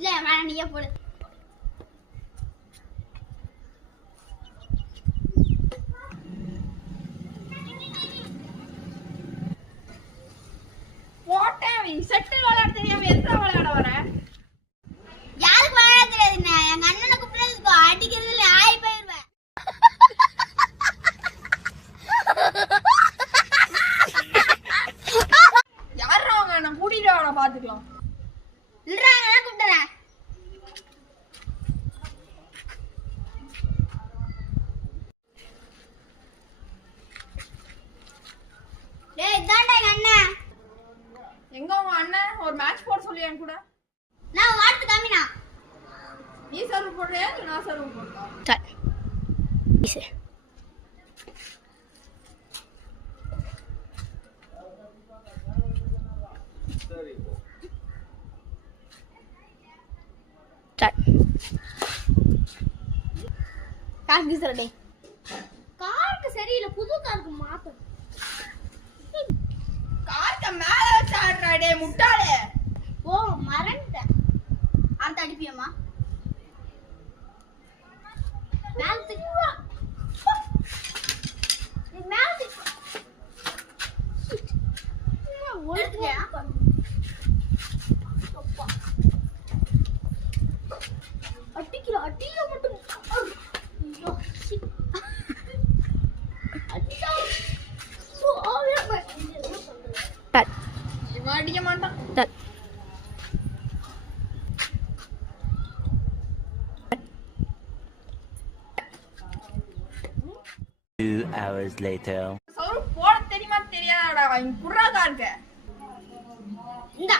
இல்ல வேணாம் நீயே போடு. போட்டேன் செட்டில் விளையாட தெரியாம எதுக்கு விளையாட வர? யாருக்கு விளையாட தெரியாதுண்ணே? எங்க அண்ணனை கூப்பிட்டு அடிக்கிறதுல ஆயி போயிருவேன். யாரும் அவங்க நான் கூட்டிட்டு அவனை பாத்துக்கலாம். இல்லறாங்க கூப்பிடுறேன். டேய் இதான்டா எங்க அண்ணன். எங்க உங்க அண்ணன் ஒரு மேட்ச் போட சொல்லி என் கூட. நான் வாட்டு காமினா. நீ சர்வ் போடுறியா இல்ல நான் சர்வ் போடுறா? சரி. ஈஸி. சரி. கார் கிசரடே. காருக்கு சரியில்லை புது காருக்கு மாத்து. கார்க்க மேல வச்சு ஆடுறா டேய் முட்டாளே. ஓ மறந்துட்டேன். அந்த அடிப்பியம்மா மேல திக்குவா. நீ மேல திக்கு. ஒழுங்கா அடிக்கிற அடிய மட்டும் ஐயோ அடிச்சா ஓவே பட் இவன் அடிக்க மாட்டான். That 2 hours later. சர்வ் போட தெரியுமா தெரியாதாடா? இங்க குர்ரா கார்க்க. இந்தா